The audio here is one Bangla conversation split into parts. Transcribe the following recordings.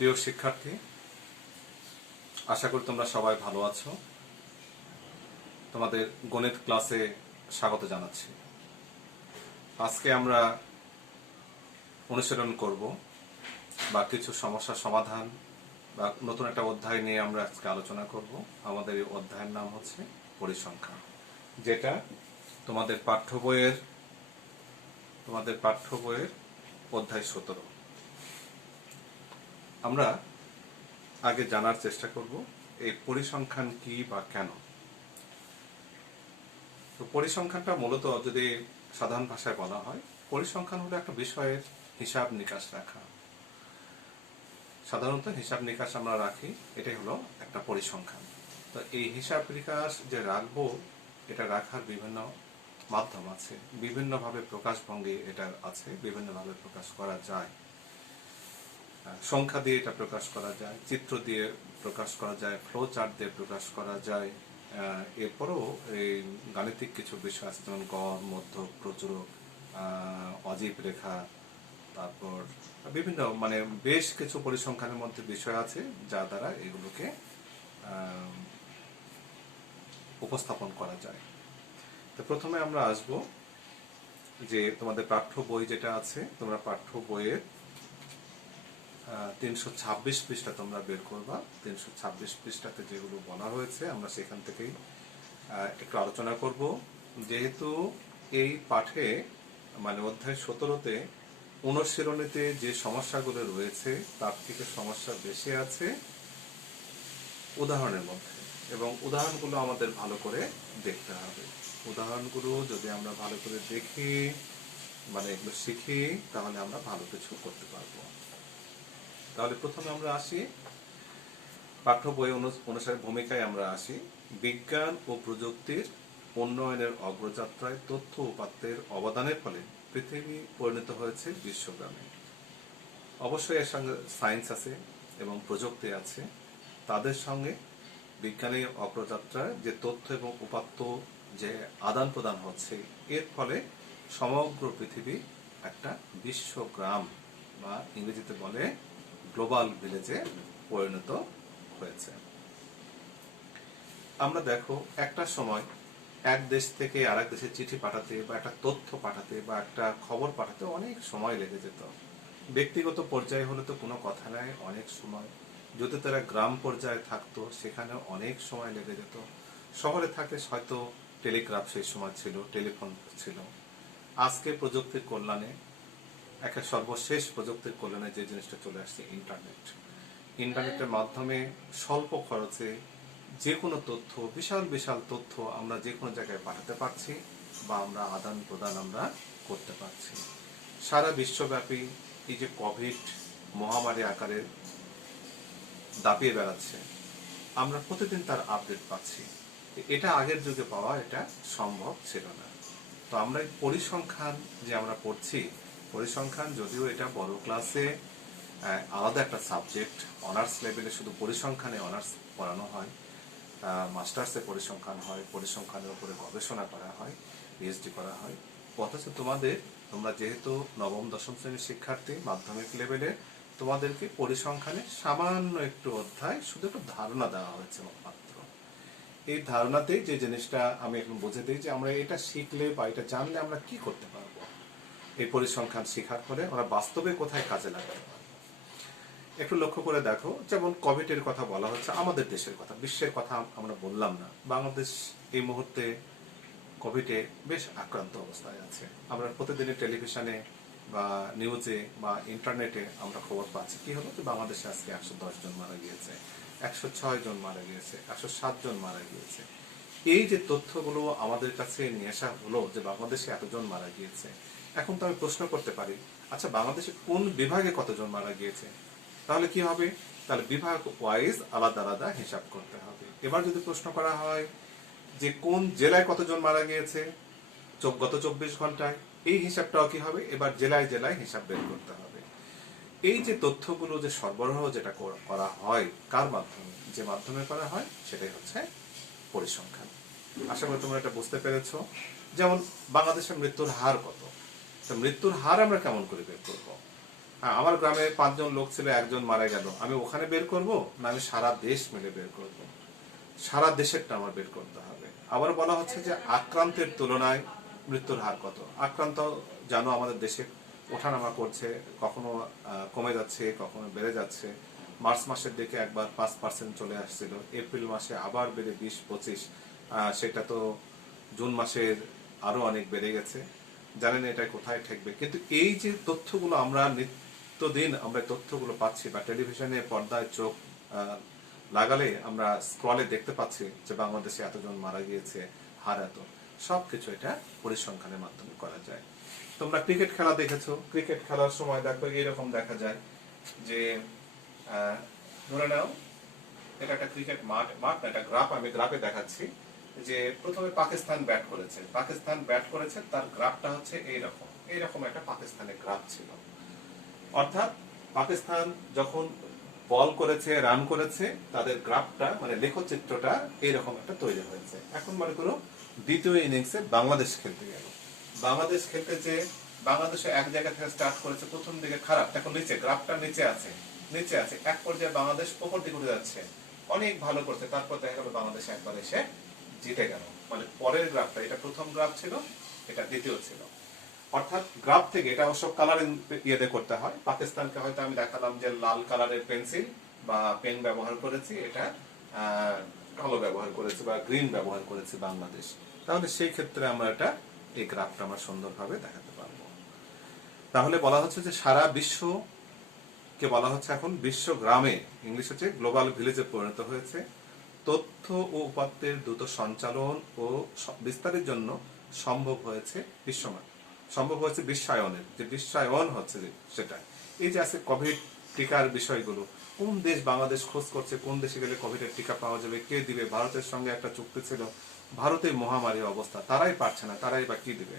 প্রিয় শিক্ষার্থী, আশা করি তোমরা সবাই ভালো আছো। তোমাদের গণিত ক্লাসে স্বাগত জানাচ্ছি। আজকে আমরা অনুশীলন করব বা কিছু সমস্যার সমাধান বা নতুন একটা অধ্যায় নিয়ে আমরা আজকে আলোচনা করব। আমাদের এই অধ্যায়ের নাম হচ্ছে পরিসংখ্যান, যেটা তোমাদের পাঠ্য বইয়ের অধ্যায় 17। আমরা আগে জানার চেষ্টা করব এই পরিসংখ্যান কি বা কেন। তো পরিসংখ্যানটা মূলত যদি সাধারণ ভাষায় বলা হয়, পরিসংখ্যান হলো একটা বিষয়ের হিসাব নিকাশ রাখা। সাধারণত হিসাব নিকাশ আমরা রাখি, এটাই হলো একটা পরিসংখ্যান। তো এই হিসাব নিকাশ যে রাখবো, এটা রাখার বিভিন্ন মাধ্যম আছে, বিভিন্নভাবে প্রকাশভঙ্গি এটার আছে, বিভিন্নভাবে প্রকাশ করা যায়। সংখ্যা দিয়ে এটা প্রকাশ করা যায়, চিত্র দিয়ে প্রকাশ করা যায়, ফ্লো চার্ট দিয়ে প্রকাশ করা যায়। এরপরও এই গাণিতিক কিছু বিষয় আছে, যেমন গড়, মধ্যক, প্রচুরক, অজীব রেখা, তারপর বিভিন্ন বেশ কিছু পরিসংখ্যানের মধ্যে বিষয় আছে যা দ্বারা এগুলোকে উপস্থাপন করা যায়। তো প্রথমে আমরা আসব যে তোমাদের পাঠ্য বই যেটা আছে, তোমরা পাঠ্য বইয়ের 326 পৃষ্ঠা তোমরা বের করবা। 326 পৃষ্ঠাতে যেগুলো বলা হয়েছে আমরা সেখান থেকেই একটু আলোচনা করব। যেহেতু এই পাঠে অধ্যায় 17তে অনুশীলনীতে যে সমস্যাগুলো রয়েছে তার থেকে সমস্যা বেশি আছে উদাহরণের মধ্যে, এবং উদাহরণগুলো আমাদের ভালো করে দেখতে হবে। উদাহরণগুলো যদি আমরা ভালো করে দেখি, এগুলো শিখি, তাহলে আমরা ভালো কিছু করতে পারবো। তাহলে প্রথমে আমরা আসি পাঠ্য বই অনুসারে ভূমিকায় আমরা আসি। বিজ্ঞান ও প্রযুক্তির উন্নয়নের অগ্রযাত্রায় তথ্য উপাত্তের অবদানের ফলে পৃথিবী পরিণত হয়েছে বিশ্বগ্রামে। অবশ্যই এর সঙ্গে সায়েন্স আছে এবং প্রযুক্তি আছে। তাদের সঙ্গে বিজ্ঞানের অগ্রযাত্রায় যে তথ্য এবং উপাত্ত যে আদান প্রদান হচ্ছে, এর ফলে সমগ্র পৃথিবী একটা বিশ্বগ্রাম বা ইংরেজিতে বলে গ্লোবাল ভিলেজে পরিণত হয়েছে। আমরা দেখো, একটা সময় এক দেশ থেকে আরেক দেশে চিঠি পাঠাতে বা একটা তথ্য পাঠাতে বা একটা খবর পাঠাতে অনেক সময় লেগে যেত। ব্যক্তিগত পর্যায়ে হলে তো কোনো কথা নাই, অনেক সময়। যদি তারা গ্রাম পর্যায়ে থাকতো, সেখানে অনেক সময় লেগে যেত। শহরে থাকলে হয়তো টেলিগ্রাফ সেই সময় ছিল, টেলিফোন ছিল। আজকে প্রযুক্তির কল্যাণে, একটা সর্বশেষ প্রযুক্তির কল্যাণে যে জিনিসটা চলে আসছে, ইন্টারনেটের মাধ্যমে স্বল্প খরচে যে কোনো তথ্য, বিশাল বিশাল তথ্য আমরা যে কোনো জায়গায় পাঠাতে পারছি বা আমরা আদান প্রদান আমরা করতে পারছি। সারা বিশ্বব্যাপী এই যে কোভিড মহামারী আকারে দাপিয়ে বেড়াচ্ছে, আমরা প্রতিদিন তার আপডেট পাচ্ছি। এটা আগের যুগে পাওয়া এটা সম্ভব ছিল না। তো আমরা এই পরিসংখ্যান যে আমরা পড়ছি, পরিসংখ্যান যদিও এটা বড় ক্লাসে আলাদা একটা সাবজেক্ট, অনার্স লেভেলে শুধু পরিসংখ্যানে অনার্স পড়ানো হয়, মাস্টার্সে পরিসংখ্যান হয়, পরিসংখ্যানের উপরে গবেষণা করা হয়, পিএইচডি করা হয়। অথচ তোমরা যেহেতু নবম দশম শ্রেণীর শিক্ষার্থী, মাধ্যমিক লেভেলে, তোমাদেরকে পরিসংখ্যানে সামান্য একটু অধ্যায়, শুধু একটু ধারণা দেওয়া হয়েছে মাত্র। এই ধারণাতেই যে জিনিসটা আমি এখন বুঝে দিই যে আমরা এটা শিখলে বা এটা জানলে আমরা কি করতে পারবো, এই পরিসংখ্যান শেখার ফলে আমরা বাস্তবে কোথায় কাজে লাগাতে পারবো। একটু লক্ষ্য করে দেখো, যেমন কোভিডের কথা বলা হচ্ছে, আমাদের দেশের কথা, বিশ্বের কথা আমরা বললাম না। বাংলাদেশ এই মুহূর্তে কোভিডে বেশ আক্রান্ত অবস্থায় আছে। আমরা প্রতিদিনের টেলিভিশনে বা নিউজে বা ইন্টারনেটে আমরা খবর পাচ্ছি কি হলো, যে বাংলাদেশে আজকে 110 জন মারা গিয়েছে, 106 জন মারা গিয়েছে, 107 জন মারা গিয়েছে। এই যে তথ্যগুলো আমাদের কাছে নিয়ে আসা হলো যে বাংলাদেশে এতজন মারা গিয়েছে, এখন তো আমি প্রশ্ন করতে পারি, আচ্ছা বাংলাদেশে কোন বিভাগে কতজন মারা গিয়েছে? তাহলে কি হবে? তাহলে বিভাগ ওয়াইজ আলাদা আলাদা হিসাব করতে হবে। এবার যদি প্রশ্ন করা হয় যে কোন জেলায় কতজন মারা গিয়েছে গত 24 ঘন্টায়, এই হিসাবটাও কি হবে? এবার জেলায় জেলায় হিসাব বের করতে হবে। এই যে তথ্যগুলো যে সরবরাহ যেটা করা হয়, কার মাধ্যমে? যে মাধ্যমে করা হয় সেটাই হচ্ছে পরিসংখ্যান। আশা করি তোমরা এটা বুঝতে পেরেছ। যেমন বাংলাদেশের মৃত্যুর হার কত, তো মৃত্যুর হার আমরা কেমন করে বের করবো? আমার গ্রামে 5 জন লোক ছিল, একজন মারা গেল, আমি ওখানে বের করব না আমি সারা দেশ মিলে বের করব? সারা দেশেরটা আমার বের করতে হবে। আবার বলা হচ্ছে যে আক্রান্তের তুলনায় মৃত্যুর হার কত। আক্রান্ত জানো আমাদের দেশে ওঠানামা করছে, কখনো কমে যাচ্ছে, কখনো বেড়ে যাচ্ছে। মার্চ মাসের দিকে একবার 5% চলে আসছিল, এপ্রিল মাসে আবার বেড়ে 20-25, সেটা তো জুন মাসের আরো অনেক বেড়ে গেছে। জানেন এটা কোথায় ঠেকবে। কিন্তু এই যে তথ্যগুলো আমরা নিত্যদিন আমরা তথ্যগুলো পাচ্ছি, বা টেলিভিশনে পর্দায় চোখ লাগালে আমরা স্ক্রলে দেখতে পাচ্ছি যে বাংলাদেশে এতজন মারা গিয়েছে, হার এত, সবকিছু এটা পরিসংখ্যানের মাধ্যমে করা যায়। তোমরা ক্রিকেট খেলা দেখেছো, ক্রিকেট খেলার সময় দেখো এইরকম দেখা যায় যে ধরে নাও এটা একটা ক্রিকেট মাঠ না, এটা গ্রাফ, আমি গ্রাফে দেখাচ্ছি যে প্রথমে পাকিস্তান ব্যাট করেছে, তার গ্রাফটা হচ্ছে এইরকম একটা পাকিস্তানের গ্রাফ ছিল। অর্থাৎ পাকিস্তান যখন বল করেছে, রান করেছে, তাদের গ্রাফটা মানে লেখচিত্রটা এইরকম একটা তৈরি হয়েছে। এখন মনে করো দ্বিতীয় ইনিংসে বাংলাদেশ খেলতে গেল, বাংলাদেশ খেলতে যে বাংলাদেশে এক জায়গা থেকে স্টার্ট করেছে, প্রথম দিকে খারাপ, এখন নিচে গ্রাফটা নিচে আছে, এক পর্যায়ে বাংলাদেশ উপর দিকে উঠে যাচ্ছে, অনেক ভালো করছে, তারপর দেখা গেল বাংলাদেশ একবার এসে জিতে গেল। মানে পরের গ্রাফটা, এটা প্রথম গ্রাফ ছিল, এটা দ্বিতীয় ছিল। অর্থাৎ গ্রাফ থেকে, এটা অবশ্য কালার ইয়েতে করতে হয়, পাকিস্তানকে হয়তো আমি দেখালাম যে লাল কালারের পেন্সিল বা পেন ব্যবহার করেছি, এটা কালো ব্যবহার করেছি বা গ্রিন ব্যবহার করেছি বাংলাদেশ, তাহলে সেই ক্ষেত্রে আমরা এটা এই গ্রাফটা আমরা সুন্দরভাবে দেখাতে পারবো। তাহলে বলা হচ্ছে যে সারা বিশ্ব কে বলা হচ্ছে এখন বিশ্ব গ্রামে, ইংলিশ হচ্ছে গ্লোবাল ভিলেজে পরিণত হয়েছে। তথ্য ও উপাত্তের দ্রুত সঞ্চালন ও বিস্তারের জন্য সম্ভব হয়েছে বিশ্বায়নের, যে বিশ্বায়ন হচ্ছে সেটা। এই যে আছে কোভিড টিকার বিষয়গুলো, কোন দেশ বাংলাদেশ খোঁজ করছে, কোন দেশে গেলে কোভিডের টিকা পাওয়া যাবে, কে দিবে। ভারতের সঙ্গে একটা চুক্তি ছিল, ভারতের মহামারী অবস্থা, তারাই পারছে না, তারাই বা কি দিবে।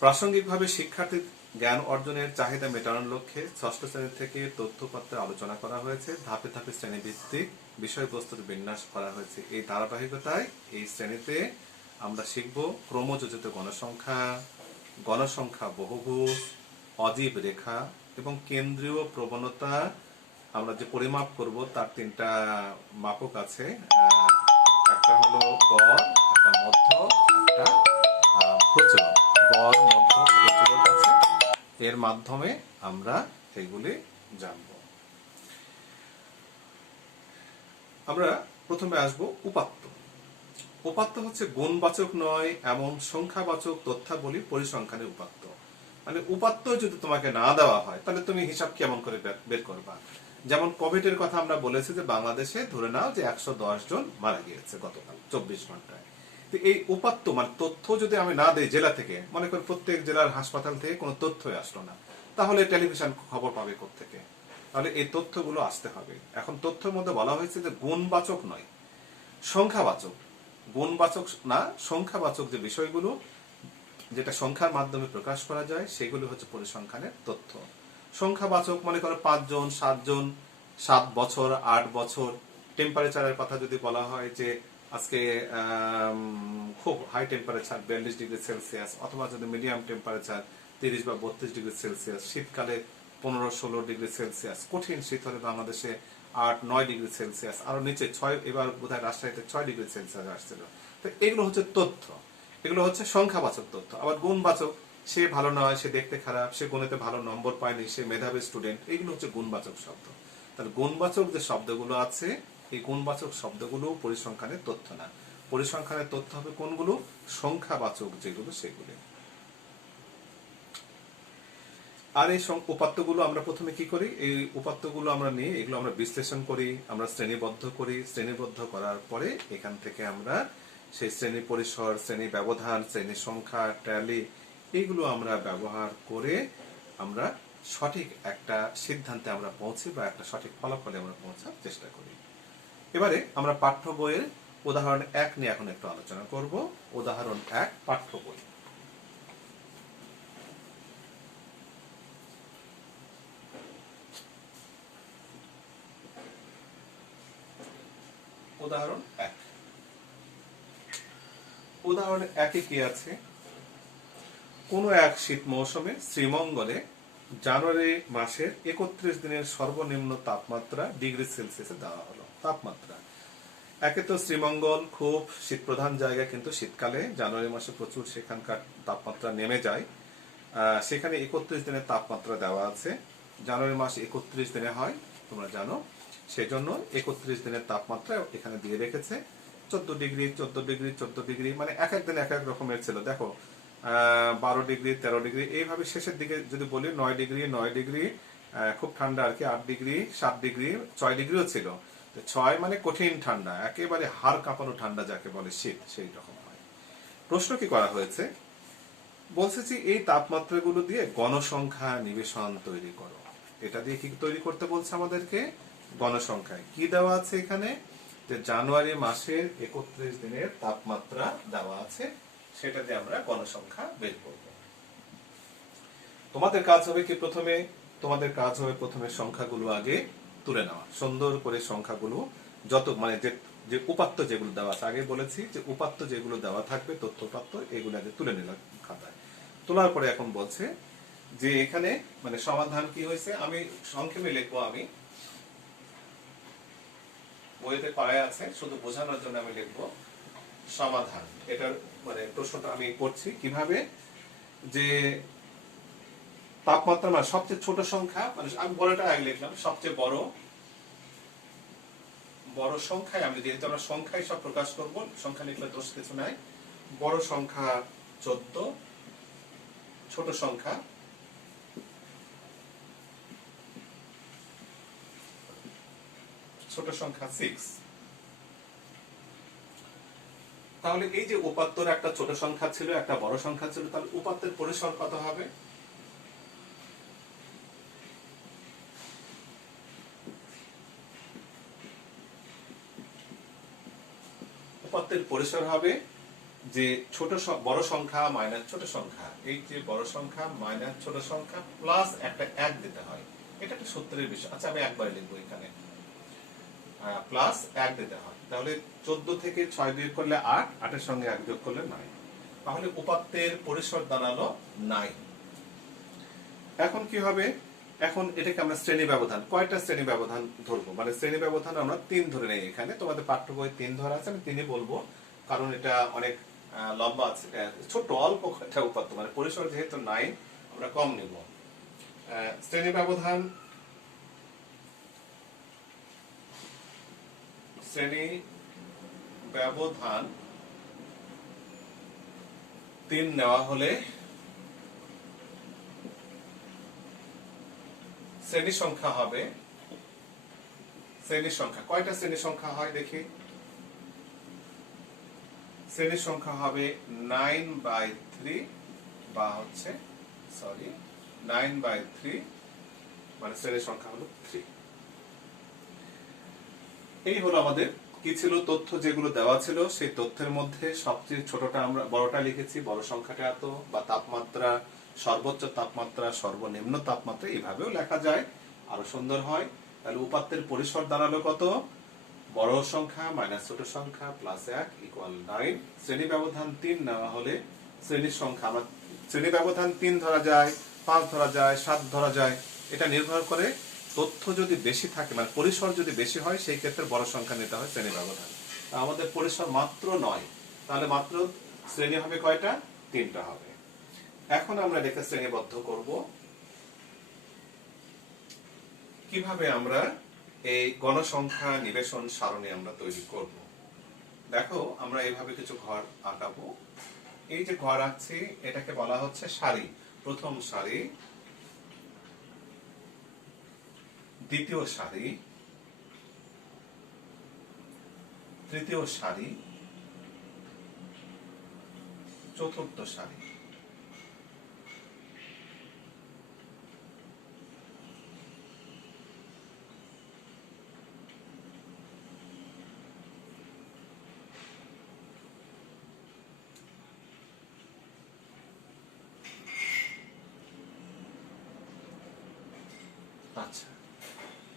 প্রাসঙ্গিকভাবে শিক্ষার্থীর জ্ঞান অর্জনের চাহিদা মেটানোর লক্ষ্যে ষষ্ঠ শ্রেণী থেকে তথ্যপত্রে আলোচনা করা হয়েছে, ধাপে ধাপে শ্রেণীভিত্তিক বিষয়বস্তুর বিন্যাস করা হয়েছে। এই ধারাবাহিকতায় এই শ্রেণীতে আমরা শিখব ক্রমযোজিত গণসংখ্যা বহুভুজ, অজীব রেখা এবং কেন্দ্রীয় প্রবণতা। আমরা যে পরিমাপ করব তার 3টা মাপক আছে, একটা হলো গড়, একটা মধ্য, একটা প্রচলন। গড়, মধ্য, প্রচলন আছে, এর মাধ্যমে আমরা এগুলি জানব। আমরা প্রথমে আসব উপাত্ত। উপাত্ত হচ্ছে গুণবাচক নয় এমন সংখ্যাবাচক তথ্যাবলী পরিসংখ্যানের উপাত্ত। মানে উপাত্ত যদি তোমাকে না দেওয়া হয় তাহলে তুমি হিসাব কেমন করে বের করবা। যেমন কোভিডের কথা আমরা বলেছি যে বাংলাদেশে ধরে নাও যে 110 জন মারা গিয়েছে গতকাল 24 ঘন্টায়। তো এই উপাত্ত মানে তথ্য যদি আমি না দেই জেলা থেকে, মনে করি প্রত্যেক জেলার হাসপাতাল থেকে কোনো তথ্যই আসলো না, তাহলে টেলিভিশন খবর পাবে কোত্থেকে? তাহলে এই তথ্যগুলো আসতে হবে। এখন তথ্যের মধ্যে বলা হয়েছে যে গুণবাচক নয়, সংখ্যাবাচক। গুণবাচক না, সংখ্যাবাচক যে বিষয়গুলো যেটা সংখ্যার মাধ্যমে প্রকাশ করা যায় সেগুলো হচ্ছে পরিসংখ্যানের তথ্য। সংখ্যাবাচক মনে করো 5 জন, 7 জন, 7 বছর, 8 বছর। টেম্পারেচারের কথা যদি বলা হয় যে আজকে খুব হাই টেম্পারেচার 42 ডিগ্রি সেলসিয়াস, অথবা যদি মিডিয়াম টেম্পারেচার 30 বা 32 ডিগ্রি সেলসিয়াস, শীতকালে 15-16 ডিগ্রি সেলসিয়াস, কঠিন শীত হলে বাংলাদেশে 8-9 ডিগ্রি সেলসিয়াস, আরো নিচে 6, এবার বোধহয় রাজশাহীতে 6 ডিগ্রি সেলসিয়াস আসছিল। তো এগুলো হচ্ছে তথ্য, এগুলো হচ্ছে সংখ্যাবাচক তথ্য। আবার গুণবাচক, সে ভালো নয়, সে দেখতে খারাপ, সে গণিতে ভালো নম্বর পায়নি, সে মেধাবী স্টুডেন্ট, এগুলো হচ্ছে গুণবাচক শব্দ। তাহলে গুণবাচক যে শব্দগুলো আছে, এই গুণবাচক শব্দগুলো পরিসংখ্যানের তথ্য না। পরিসংখ্যানের তথ্য হবে কোনগুলো? সংখ্যাবাচক যেগুলো, সেগুলো। আর এই উপাত্তগুলো আমরা প্রথমে কি করি? এই উপাত্তগুলো আমরা নিয়ে এগুলো আমরা বিশ্লেষণ করি, আমরা শ্রেণীবদ্ধ করি। শ্রেণীবদ্ধ করার পরে এখান থেকে আমরা সেই শ্রেণী পরিসর, শ্রেণী ব্যবধান, শ্রেণী সংখ্যা, ট্যালি, এইগুলো আমরা ব্যবহার করে আমরা সঠিক একটা সিদ্ধান্তে আমরা পৌঁছি বা একটা সঠিক ফলাফলে আমরা পৌঁছার চেষ্টা করি। এবারে আমরা পাঠ্য বইয়ের উদাহরণ 1 নিয়ে এখন একটু আলোচনা করব। উদাহরণ 1, পাঠ্য বই। উদাহরণ 1 কি আছে? কোনো এক শীত মৌসুমে শ্রীমঙ্গলে জানুয়ারি মাসের 31 দিনের সর্বনিম্ন তাপমাত্রা ডিগ্রি সেলসিয়াসে দেওয়া হলো। তাপমাত্রা একে তো শ্রীমঙ্গল খুব শীত প্রধান জায়গা, কিন্তু শীতকালে জানুয়ারি মাসে প্রচুর সেখানকার তাপমাত্রা নেমে যায়। সেখানে 31 দিনের তাপমাত্রা দেওয়া আছে। জানুয়ারি মাস 31 দিনে হয়, তোমরা জানো, সেই জন্য 31 দিনের তাপমাত্রা এখানে দিয়ে রেখেছে। 14 ডিগ্রি 14 ডিগ্রি 14 ডিগ্রি, মানে এক এক দিন এক এক রকমের ছিল। দেখো 12 ডিগ্রি 13 ডিগ্রি, এইভাবে শেষের দিকে যদি বলি 9 ডিগ্রি 9 ডিগ্রি, খুব ঠান্ডা আর কি 8 ডিগ্রি 7 ডিগ্রি 6 ডিগ্রিও ছিল। 6 মানে কঠিন ঠান্ডা, একেবারে হাড় কাঁপানো ঠান্ডা যাকে বলে শীত, সেই রকম হয়। প্রশ্ন কি করা হয়েছে, বলছে যে এই তাপমাত্রাগুলো দিয়ে গণসংখ্যা নিবেশন তৈরি করো। এটা দিয়ে কি তৈরি করতে বলছে আমাদেরকে, গণসংখ্যায় কি দেওয়া আছে এখানে, যে জানুয়ারি মাসের 31 দিনের তাপমাত্রা দেওয়া আছে, সেটা দিয়ে আমরা গণসংখ্যা বের করব। তোমাদের কাজ হবে কি, তোমাদের কাজ হবে প্রথমে সংখ্যাগুলো আগে তুলে নেওয়া, সুন্দর করে সংখ্যাগুলো যত মানে যে উপাত্ত যেগুলো দেওয়া আছে, আগে বলেছি যে উপাত্ত যেগুলো দেওয়া থাকবে, তথ্য উপাত্ত, এগুলো আগে তুলে নিলাম খাতায়। তোলার পরে এখন বলছে যে এখানে মানে সমাধান কি হয়েছে, আমি সংক্ষেপে লিখবো, আমি বইতে করাই আছে, শুধু বোঝানোর জন্য আমি লিখবো সমাধান। এটার মানে প্রশ্নটা আমি করছি কিভাবে, যে তাপমাত্রা মানে সবচেয়ে ছোট সংখ্যা, মানে আমি বড়টা আগে লিখলাম, সবচেয়ে বড় সংখ্যায়, আমি যেহেতু আমরা সংখ্যায় সব প্রকাশ করবো, সংখ্যা লিখলে দোষ কিছু নাই। বড় সংখ্যা 14, ছোট সংখ্যা ছোট সংখ্যা 6। তাহলে এই যে উপাত্তর একটা ছোট সংখ্যা ছিল, একটা বড় সংখ্যা ছিল, তাহলে উপাত্তের পরিসর কত হবে, উপাত্তের পরিসর হবে যে বড় সংখ্যা মাইনাস ছোট সংখ্যা, এই যে বড় সংখ্যা মাইনাস ছোট সংখ্যা প্লাস একটা 1 দিতে হয়। এটা একটা সূত্রের বিষয়, আচ্ছা আমি একবারে লিখবো এখানে, প্লাস 1 দিতে হয়। তাহলে 14 থেকে 6 বিয়োগ করলে 8, 8 এর সঙ্গে 1 যোগ করলে 9, তাহলে উপাত্তের পরিসর দাঁড়ালো 9। এখন কি হবে, এখন এটাকে আমরা শ্রেণী ব্যবধান, কয়টা শ্রেণী ব্যবধান ধরবো, মানে শ্রেণী ব্যবধান আমরা 3 ধরে নেই। এখানে তোমাদের পাঠ্য বই 3 ধরা আছে, আমি 3ই বলবো, কারণ এটা অনেক লম্বা আছে, ছোট অল্প কয়টা উপাত্ত, মানে পরিসর যেহেতু 9 আমরা কম নিব। শ্রেণী ব্যবধান 3 নেওয়া হলে শ্রেণী সংখ্যা হবে, শ্রেণী সংখ্যা কয়টা শ্রেণী সংখ্যা হয় দেখি, শ্রেণী সংখ্যা হবে 9/3, বা হচ্ছে 9/3, মানে শ্রেণী সংখ্যা হলো 3। এই হলো আমাদের কি ছিল, তথ্য যেগুলো দেওয়া ছিল, সেই তথ্যের মধ্যে সবচেয়ে ছোটটা আমরা বড়টা লিখেছি, বড় সংখ্যাটা এত, বা তাপমাত্রা, সর্বোচ্চ তাপমাত্রা, সর্বনিম্ন তাপমাত্রা, এইভাবেও লেখা যায়, আরো সুন্দর হয়। তাহলে উপাত্তের পরিসর দাঁড়ালো কত, বড় সংখ্যা মাইনাস ছোট সংখ্যা প্লাস 1 ইকুয়াল 9। শ্রেণী ব্যবধান 3 নেওয়া হলে শ্রেণীর সংখ্যা, আমরা শ্রেণী ব্যবধান 3 ধরা যায়, 5 ধরা যায়, 7 ধরা যায়, এটা নির্ভর করে তথ্য যদি বেশি থাকে, মানে পরিসর যদি বেশি হয়, সেই ক্ষেত্রে বড় সংখ্যা নিতে হয় শ্রেণী ব্যবধান। আমাদের পরিসর মাত্র 9, তাহলে মাত্র শ্রেণী হবে কয়টা, 3টা হবে। এখন আমরা এটাকে শ্রেণীবদ্ধ করব, কিভাবে আমরা এই গণসংখ্যা নিবেশন সারণী আমরা তৈরি করব। দেখো আমরা এইভাবে কিছু ঘর আঁকাবো, এই যে ঘর আঁকছি এটাকে বলা হচ্ছে সারি, প্রথম সারি, দ্বিতীয় সারি, তৃতীয় সারি, চতুর্থ সারি। আচ্ছা,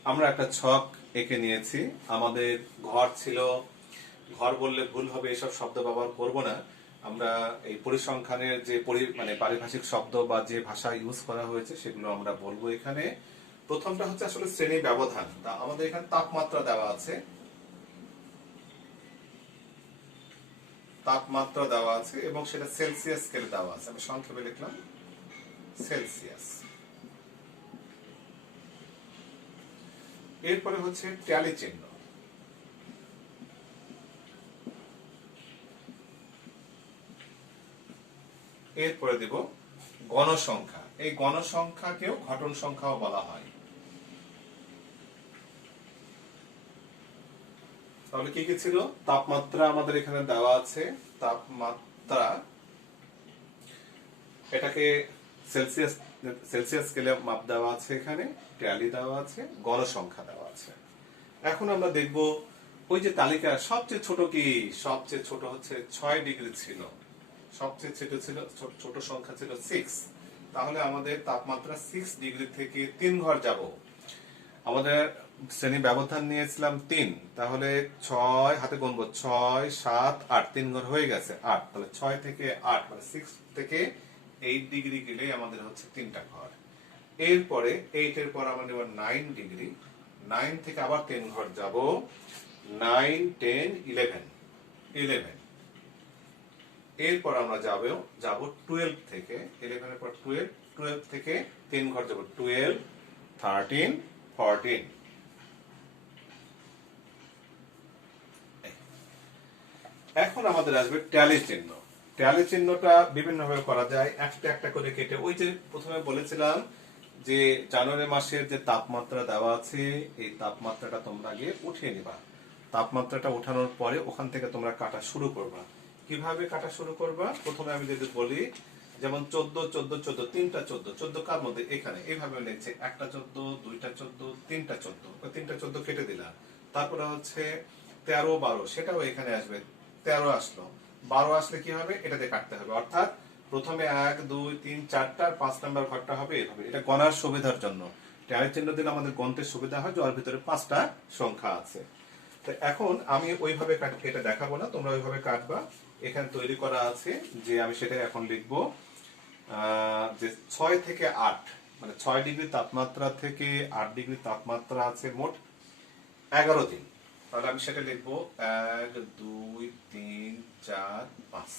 আমরা একটা ছক এঁকে নিয়েছি। আমাদের ঘর ছিল, ঘর বললে ভুল হবে, এসব শব্দ ব্যবহার করব না, আমরা এই পরিসংখ্যানের যে মানে পারিভাষিক শব্দ বা যে ভাষা ইউজ করা হয়েছে সেগুলো আমরা বলবো এখানে। প্রথমটা হচ্ছে আসলে শ্রেণী ব্যবধান। তা আমাদের এখানে তাপমাত্রা দেওয়া আছে, তাপমাত্রা দেওয়া আছে এবং সেটা সেলসিয়াস স্কেলে দেওয়া আছে। আমি সংক্ষেপে লিখলাম সেলসিয়াস। এরপরে হচ্ছে ট্যালি চিহ্ন। এরপরে দেব গণসংখ্যা। এই গণসংখ্যাকেও ঘটন সংখ্যাও বলা হয়। তাহলে কি কি ছিল? তাপমাত্রা আমাদের এখানে দেওয়া আছে, তাপমাত্রা এটাকে সেলসিয়াস সেলসিয়াস স্কেলে মাপ দেওয়া আছে, এখানে ট্যালি দেওয়া আছে, গণসংখ্যা দেওয়া আছে। এখন আমরা দেখব ওই যে তালিকা সবচেয়ে ছোট কি? সবচেয়ে ছোট হচ্ছে 6 ডিগ্রি ছিল, সবচেয়ে ছোট সংখ্যা ছিল 6। তাহলে আমাদের তাপমাত্রা 6 ডিগ্রি থেকে 3 ঘর যাব। আমাদের শ্রেণী ব্যবধান নিয়েছিলাম 3, তাহলে 6 হাতে গুনবো, 6 7 8, 3 ঘর হয়ে গেছে 8। তাহলে 6 থেকে 8 মানে 6 থেকে 8 ডিগ্রি গেলে আমাদের হচ্ছে 3টা ঘর। এরপরে 8 এর পর আমরা নেব 9 ডিগ্রি, 9 থেকে আবার 10 ঘর যাব, 9 10 11। এরপর আমরা যাব 12 থেকে, 11 এর পর 12 থেকে 3 ঘর যাব, 12 13 14। এখন আমাদের আসবে ট্যালি চিহ্ন। ট্যালি চিহ্নটা বিভিন্ন ভাবে করা যায়, একটা একটা করে কেটে। ওই যে প্রথমে বলেছিলাম যে জানুয়ারি মাসের যে তাপমাত্রা দেওয়া আছে, এই তাপমাত্রাটা তোমরা আগে উঠিয়ে নিবা। তাপমাত্রাটা উঠানোর পরে ওখান থেকে তোমরা কাটা শুরু করবা। কিভাবে কাটা শুরু করবা? প্রথমে আমি যদি বলি, যেমন 14 14 14, 3টা 14, 14 কার মধ্যে? এখানে এইভাবে লিখছে, একটা 14, দুইটা 14, 3টা 14, 3টা 14 কেটে দিলাম। তারপরে হচ্ছে 13 12, সেটাও এখানে আসবে, 13 আসলো। 12 আসলে কি হবে? এটাতে কাটতে হবে। অর্থাৎ প্রথমে 1 2 3 4টা, 5 নাম্বার ঘরটা হবে এভাবে। এটা গণার সুবিধার জন্য ট্যালি চিহ্ন দিলে আমাদের গণতে সুবিধা হয়, যার ভিতরে 5টা সংখ্যা আছে। তো এখন আমি ওইভাবে এটা দেখাবো না, তোমরা ওইভাবে কাটবা। এখানে তৈরি করা আছে যে আমি সেটা এখন লিখবো, যে 6 থেকে 8, মানে 6 ডিগ্রি তাপমাত্রা থেকে 8 ডিগ্রি তাপমাত্রা আছে মোট 11 দিন। তাহলে আমি সেটা লিখবো 1 2 3 4 5,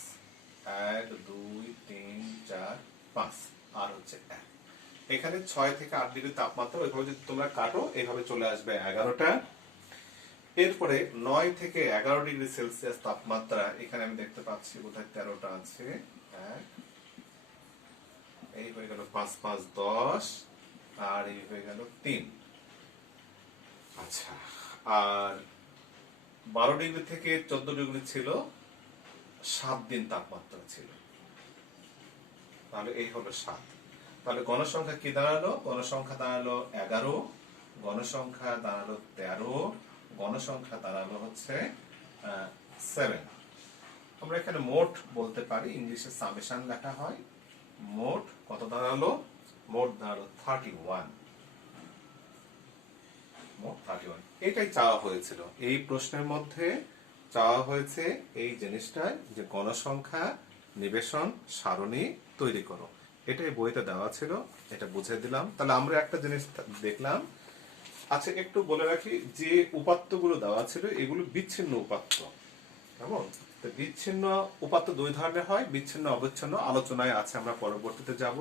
1 2 3 4 5, আর হচ্ছে 1। এখানে 6 থেকে 8 ডিগ্রি তাপমাত্রা, ওইভাবে যদি তোমরা কাটো এইভাবে চলে আসবে 11টা। এরপরে 9 থেকে 11 ডিগ্রি সেলসিয়াস তাপমাত্রা, এখানে আমি দেখতে পাচ্ছি বোধহয় 13টা আছে, 1, এই হয়ে গেল 5 5 10, আর এই হয়ে গেল 3। আচ্ছা, আর 12 ডিগ্রি থেকে 14 ডিগ্রি ছিল, 7 দিন তাপমাত্রা ছিল। তাহলে এই হলো 7। তাহলে গণসংখ্যা কি দাঁড়ালো? গণসংখ্যা দাঁড়ালো 11, গণসংখ্যা দাঁড়ালো 13, গণসংখ্যা দাঁড়ালো হচ্ছে 7। আমরা এখানে মোট বলতে পারি, ইংলিশে সামেশন লেখা হয়। মোট কত দাঁড়ালো? মোট দাঁড়ালো 31। মোট 31। এটাই চাওয়া হয়েছিল এই প্রশ্নের মধ্যে। চাওয়া হয়েছে এই জিনিসটা, যে গণসংখ্যা নিবেশন সারণী তৈরি করো। এটাই বইতে দেওয়া ছিল, এটা বুঝে দিলাম। তাহলে আমরা একটা জিনিস দেখলাম। আচ্ছা, একটু বলে রাখি, যে উপাত্তগুলো দেওয়া ছিল এগুলো বিচ্ছিন্ন উপাত্ত, কেমন? তো বিচ্ছিন্ন উপাত্ত 2 ধরনের হয়, বিচ্ছিন্ন অবিচ্ছিন্ন, আলোচনায় আছে, আমরা পরবর্তীতে যাব।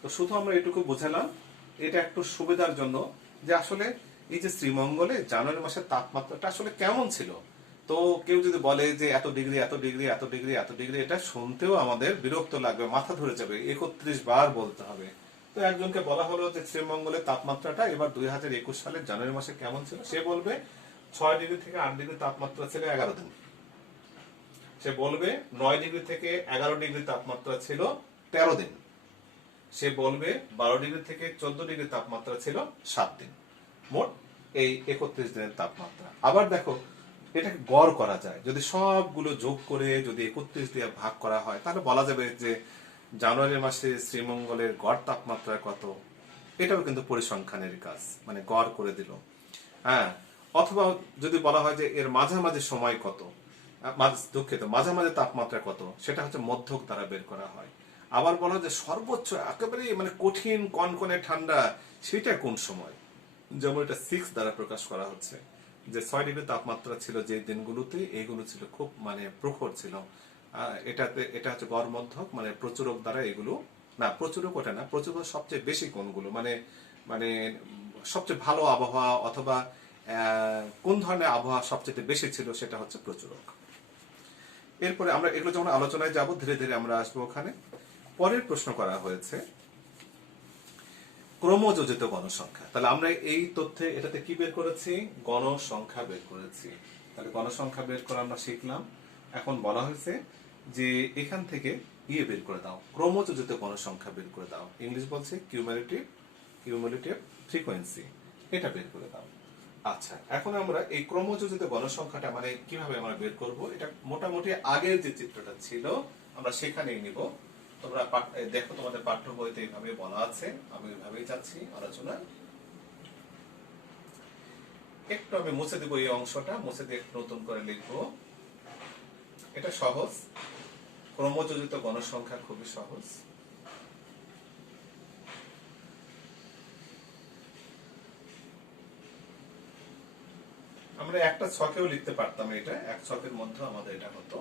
তো শুধু আমরা এটুকু বুঝালাম, এটা একটু সুবিধার জন্য, যে আসলে এই যে শ্রীমঙ্গলে জানুয়ারি মাসের তাপমাত্রাটা আসলে কেমন ছিল। তো কেউ যদি বলে যে এত ডিগ্রি এত ডিগ্রি এত ডিগ্রি এত ডিগ্রি, এটা শুনতেও আমাদের বিরক্ত লাগবে, মাথা ধরে যাবে, 31 বার বলতে হবে। তো একজনকে বলা হলো যে শ্রীমঙ্গলের তাপমাত্রাটা এবার 2021 সালের জানুয়ারি মাসে কেমন ছিল। সে বলবে 6 ডিগ্রি থেকে 8 ডিগ্রি তাপমাত্রা ছিল 11 দিন। সে বলবে 9 ডিগ্রি থেকে 11 ডিগ্রি তাপমাত্রা ছিল 13 দিন। সে বলবে 12 ডিগ্রি থেকে 14 ডিগ্রি তাপমাত্রা ছিল 7 দিন। মোট এই 31 দিনের তাপমাত্রা। আবার দেখো, এটাকে গড় করা যায়, যদি সবগুলো যোগ করে যদি 31 দিয়ে ভাগ করা হয়, তাহলে বলা যাবে যে জানুয়ারি মাসে শ্রীমঙ্গলের গড় তাপমাত্রা কত। এটাও কিন্তু পরিসংখ্যানের কাজ, মানে গড় করে দিল। হ্যাঁ, অথবা যদি বলা হয় যে এর মাঝামাঝি সময় কত, দুঃখিত, মাঝামাঝি তাপমাত্রা কত সেটা হচ্ছে মধ্যক দ্বারা বের করা হয়। আবার বলা যে সর্বোচ্চ একেবারে মানে কঠিন কনকনে ঠান্ডা সেটা কোন সময়, যেমন এটা 6 দ্বারা প্রকাশ করা হচ্ছে যে 6 ডিগ্রি তাপমাত্রা ছিল যে দিনগুলোতে, এইগুলো ছিল খুব মানে প্রখর ছিল। এটা হচ্ছে গড় মধ্যক, মানে প্রচুরক দ্বারা এগুলো, না প্রচুরক ওটা না, প্রচুরক সবচেয়ে বেশি কোনগুলো মানে মানে সবচেয়ে ভালো আবহাওয়া অথবা কোন ধরনের আবহাওয়া সবচেয়ে বেশি ছিল সেটা হচ্ছে প্রচুরক। এরপরে আমরা এগুলো যখন আলোচনায় যাব ধীরে ধীরে আমরা আসবো ওখানে। পরের প্রশ্ন করা হয়েছে ক্রমযোজিত গণসংখ্যা। তাহলে আমরা এই তথ্যে এটাতে কি বের করেছি, গণসংখ্যা বের করেছি। তাহলে গণসংখ্যা বের করা আমরা শিখলাম। এখন বলা হয়েছে যে এখান থেকে ইয়ে বের করে দাও, ক্রমযোজিত গণসংখ্যা বের করে দাও। ইংলিশ বলছে কিউমুলেটিভ ফ্রিকোয়েন্সি, এটা বের করে দাও। আচ্ছা, এখন আমরা এই ক্রমযোজিত গণসংখ্যাটা মানে কিভাবে আমরা বের করব, এটা মোটামুটি আগের যে চিত্রটা ছিল আমরা সেখানেই নিব। তোমরা দেখো তোমাদের পাঠ্য বইতে এইভাবে বলা আছে, আমি ওইভাবেই যাচ্ছি আলোচনা। একটু আমি মুছে দেবো এই অংশটা, মুছে দিয়ে নতুন করে লিখবো। এটা সহজ, ক্রমযোজিত গণসংখ্যা খুবই সহজ। আমরা একটা ছকেও লিখতে পারতাম, এটা এক ছকের মধ্যে আমাদের এটা হতো।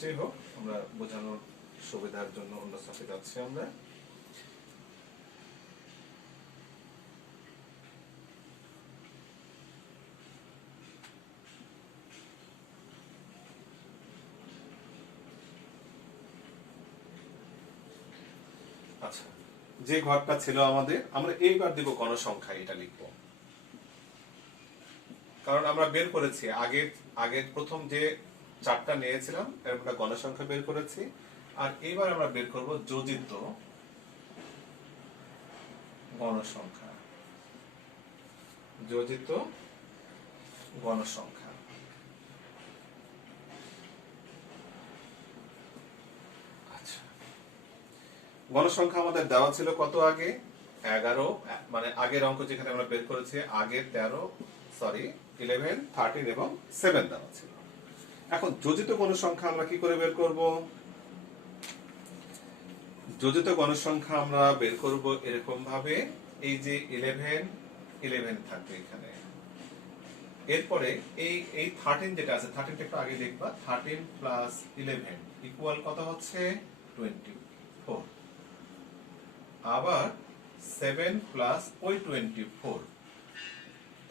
যাই হোক, আমরা বোঝানোর সুবিধার জন্য অন্য ছকে যাচ্ছি আমরা। আচ্ছা, যে ঘরটা ছিল আমাদের, আমরা এইবার দিব গণসংখ্যা, এটা লিখবো। কারণ আমরা বের করেছি আগের প্রথম যে চারটা নিয়েছিলাম আমরা গণসংখ্যা বের করেছি, আর এবার আমরা বের করব যোজিত গণসংখ্যা। যোজিত গণসংখ্যা। আচ্ছা, গণসংখ্যা আমাদের দেওয়া ছিল কত আগে, 11, মানে আগের অঙ্ক যেখানে আমরা বের করেছি আগে 11, 13 এবং 7 দেওয়া ছিল। এখন যোজিত গণসংখ্যা আমরা কি করে বের করব, যোজিত গণসংখ্যা আমরা বের করব এরকম ভাবে, এই যে 11 থাকবে এখানে, এরপরে এই 13 যেটা আছে, 13টা একটু আগে লিখবা, 13 প্লাস 11 ইকুয়াল কত হচ্ছে 24, আবার 7 প্লাস ওই 24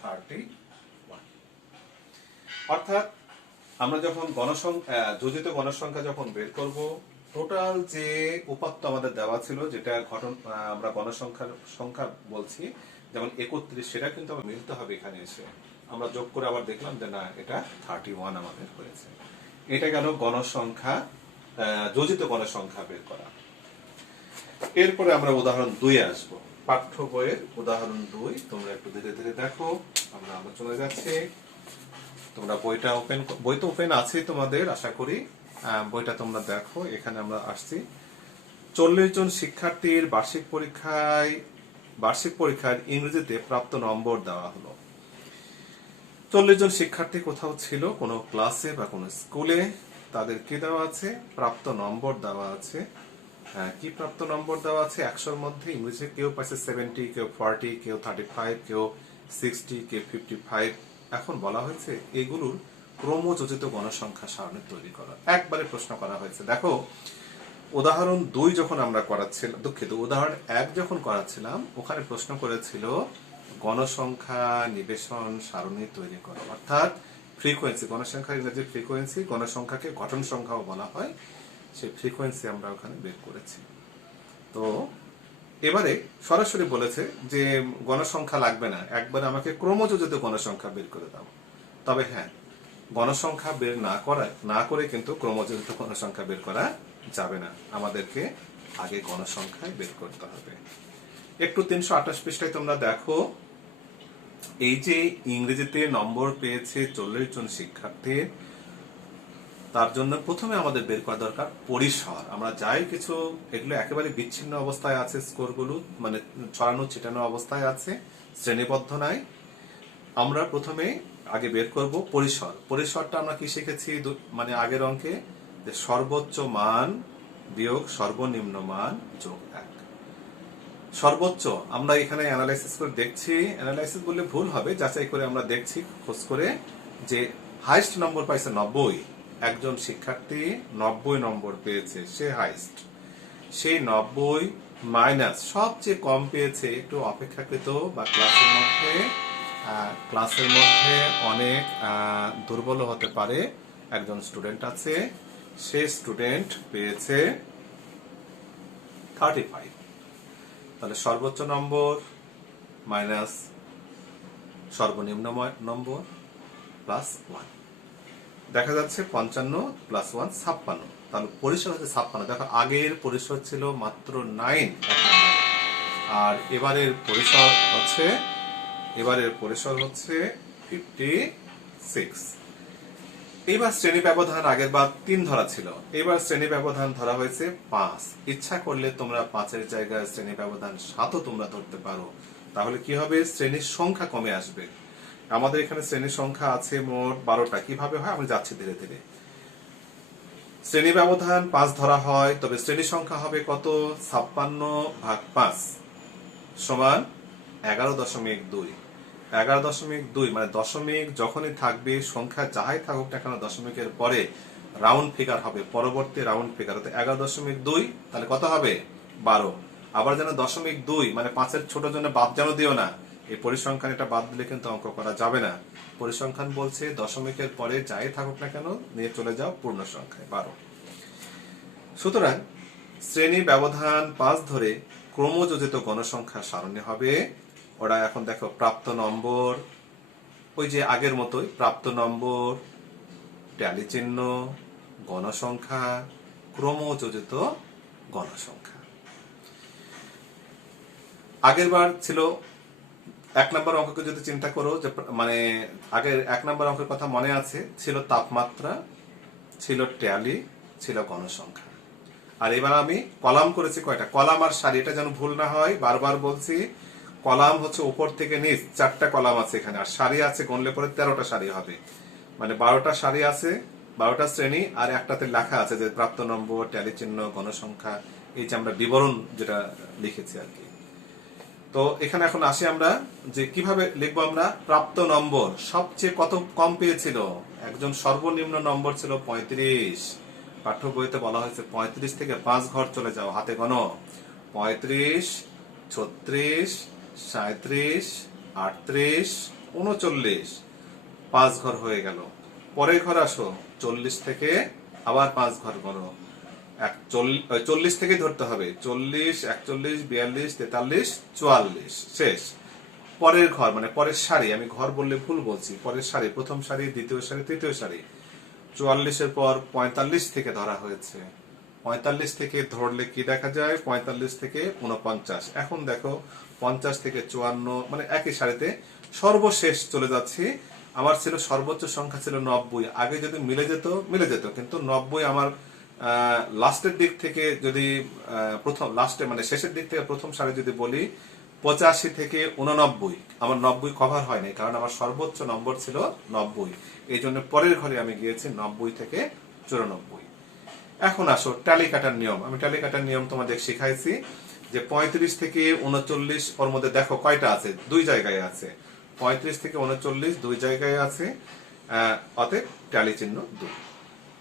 31। অর্থাৎ আমরা যখন যোজিত গণসংখ্যা যখন বের করব, টোটাল যে উপাত্ত আমাদের দেওয়া ছিল, যেটা আমরা গণসংখ্যার সংখ্যা বলছি, যেমন 31, সেটা কিন্তু আবার মিলতে হবে এখানে এসে। আমরা যোগ করে আবার দেখলাম যে না, এটা 31 আমাদের হয়েছে। এটা গেল গণসংখ্যা, যোজিত গণসংখ্যা বের করা। এরপরে আমরা উদাহরণ 2 আসবো, পাঠ্য বইয়ের উদাহরণ 2। তোমরা একটু ধীরে ধীরে দেখো, আমরা আলোচনায় যাচ্ছি। তোমরা বই তো ওপেন আছে তোমাদের, আশা করি বইটা তোমরা দেখো। এখানে আমরা আসছি 40 জন শিক্ষার্থীর বার্ষিক পরীক্ষার ইংরেজিতে প্রাপ্ত নম্বর দেওয়া হলো। 40 জন শিক্ষার্থী কোথাও ছিল, কোনো ক্লাসে বা কোনো স্কুলে, তাদের কি দেওয়া আছে, প্রাপ্ত নম্বর দেওয়া আছে। কি প্রাপ্ত নম্বর দেওয়া আছে, 100-র মধ্যে ইংরেজিতে কেউ পাইছে 70, কেউ 40, কেউ 35, কেউ 60, কেউ 55। এখন বলা হয়েছে এগুলোর ক্রমযোজিত গণসংখ্যা সারণী তৈরি করা। একবারে প্রশ্ন করা হয়েছে। দেখো, উদাহরণ 2 যখন আমরা করাচ্ছিলাম, দুঃখিত, উদাহরণ 1 যখন করাচ্ছিলাম, ওখানে প্রশ্ন করেছিল গণসংখ্যা নিবেশন সারণী তৈরি করা, অর্থাৎ ফ্রিকোয়েন্সি, গণসংখ্যার ইংরেজি ফ্রিকোয়েন্সি, গণসংখ্যাকে ঘটন সংখ্যাও বলা হয়, সেই ফ্রিকোয়েন্সি আমরা ওখানে বের করেছি। তো এবারে সরাসরি বলেছে যে গণসংখ্যা লাগবে না, একবার আমাকে ক্রমযোজিত গণসংখ্যা বের করে দাও। তবে হ্যাঁ, গণসংখ্যা বের না করে কিন্তু ক্রমযোজিত গণসংখ্যা বের করা যাবে না, আমাদেরকে আগে গণসংখ্যায় বের করতে হবে। একটু 328 পৃষ্ঠায় তোমরা দেখো, এই যে ইংরেজিতে নম্বর পেয়েছে 40 জন শিক্ষার্থী, তার জন্য প্রথমে আমাদের বের করা দরকার পরিসর। আমরা যাই কিছু, এগুলো একেবারে বিচ্ছিন্ন অবস্থায় আছে, স্কোরগুলো মানে ছড়ানো ছিটানো অবস্থায় আছে, শ্রেণীবদ্ধ নাই। আমরা প্রথমে আগে বের করব পরিসর। পরিসরটা আমরা কি শিখেছি মানে আগের অঙ্কে, যে সর্বোচ্চ মান বিয়োগ সর্বনিম্ন মান যোগ 1। সর্বোচ্চ আমরা এখানে অ্যানালাইসিস করে দেখছি, অ্যানালাইসিস বললে ভুল হবে, যাচাই করে আমরা দেখছি খোঁজ করে, যে হাইস্ট নম্বর পাইছে 90। একজন শিক্ষার্থী 90 নম্বর পেয়েছে, সে হাইস্ট। সেই 90 মাইনাস সবচেয়ে কম পেয়েছে, একটু অপেক্ষাকৃত বা ক্লাসের মধ্যে অনেক দুর্বল হতে পারে একজন স্টুডেন্ট আছে, সে স্টুডেন্ট পেয়েছে 35। তাহলে সর্বোচ্চ নম্বর মাইনাস সর্বনিম্ন নম্বর প্লাস 1, দেখা যাচ্ছে 55 প্লাস 1 56। তাহলে পরিসর হচ্ছে 56। দেখো আগের পরিসর ছিল মাত্র 9, আর এবারের পরিসর হচ্ছে 56। এইবার শ্রেণী ব্যবধান আগের বার 3 ধরা ছিল, এবার শ্রেণী ব্যবধান ধরা হয়েছে 5। ইচ্ছা করলে তোমরা 5-এর জায়গায় শ্রেণী ব্যবধান 7ও তোমরা ধরতে পারো। তাহলে কি হবে, শ্রেণীর সংখ্যা কমে আসবে। আমাদের এখানে শ্রেণীর সংখ্যা আছে মোট 12টা। কিভাবে হয় আমি যাচ্ছি ধীরে ধীরে। শ্রেণী ব্যবধান 5 ধরা হয়, তবে শ্রেণী সংখ্যা হবে কত, 56/5 সমান 11.2। 11.2 মানে দশমিক যখনই থাকবে, সংখ্যা যাহাই থাকুক না কেন, দশমিকের পরে রাউন্ড ফিগার হবে, পরবর্তী রাউন্ড ফিগার। 11.2 তাহলে কত হবে, 12। আবার যেন 0.2 মানে 5-এর ছোট জন্য বাদ যেন দিও না, এই পরিসংখ্যান এটা বাদ দিলে কিন্তু অঙ্ক করা যাবে না। পরিসংখ্যান বলছে দশমিকের পরে যাই থাকুক না কেন নিয়ে চলে যাও পূর্ণ সংখ্যায় 12। সুতরাং শ্রেণী ব্যবধান 5 ধরে ক্রমযোজিত গণসংখ্যা সারণী হবে। ওরা এখন দেখো প্রাপ্ত নম্বর, ওই যে আগের মতোই প্রাপ্ত নম্বর, ট্যালি চিহ্ন, গণসংখ্যা, ক্রমযোজিত গণসংখ্যা। আগের বার ছিল 1 নম্বর অঙ্ককে যদি চিন্তা করো, যে মানে আগের 1 নম্বর অঙ্কের কথা মনে আছে, ছিল তাপমাত্রা, ছিল ট্যালি, ছিল গণসংখ্যা। আর এবার আমি কলাম করেছি কয়টা, কলাম আর সারি, এটা যেন ভুল না হয়, বারবার বলছি। কলাম হচ্ছে উপর থেকে নিচ 4টা কলাম আছে এখানে, আর সারি আছে গণলে পরে 13টা সারি হবে, মানে 12টা সারি আছে, 12টা শ্রেণী, আর একটাতে লেখা আছে যে প্রাপ্ত নম্বর, ট্যালি চিহ্ন, গণসংখ্যা, এই যে আমরা বিবরণ যেটা লিখেছি আর কি। তো এখানে এখন আসি আমরা যে কিভাবে লিখবো আমরা। প্রাপ্ত নম্বর সবচেয়ে কত কম পেয়েছিল, একজন সর্বনিম্ন নম্বর ছিল 35। পাঠ্য বইতে বলা হয়েছে 35 থেকে 5 ঘর চলে যাও, হাতে গণ। 35, 36, 37, 38, 39, 5 ঘর হয়ে গেল। পরের ঘর আসো, 40 থেকে আবার 5 ঘর গণো, 40 থেকে ধরতে হবে, 40, 41, 42, 43, 44, শেষ। পরের ঘর মানে পরের সারি, আমি ঘর বললে ভুল বলছি, পরের সারি, প্রথম সারি, দ্বিতীয় সারি, তৃতীয় সারি। 44-এর পর 45 থেকে ধরা হয়েছে, 45 থেকে ধরলে কি দেখা যায়, 45 থেকে 49। এখন দেখো 50 থেকে 54, মানে একই সারিতে সর্বশেষ চলে যাচ্ছি। আমার ছিল সর্বোচ্চ সংখ্যা ছিল 90, আগে যদি মিলে যেত, কিন্তু 90 আমার লাস্টের দিক থেকে যদি প্রথম লাস্টে মানে শেষের দিক থেকে প্রথম সারি যদি বলি, 85 থেকে 89, আমার 90 কভার হয় নাই, কারণ আমার সর্বোচ্চ নম্বর ছিল 90। এই জন্য পরের ঘরে আমি গিয়েছি 90 থেকে 94। এখন আসো ট্যালি কাটার নিয়ম। আমি ট্যালি কাটার নিয়ম তোমাদের শিখাইছি, যে 35 থেকে 39 ওর মধ্যে দেখো কয়টা আছে, 2 জায়গায় আছে। 35 থেকে 39 2 জায়গায় আছে, অতএব ট্যালি চিহ্ন 2।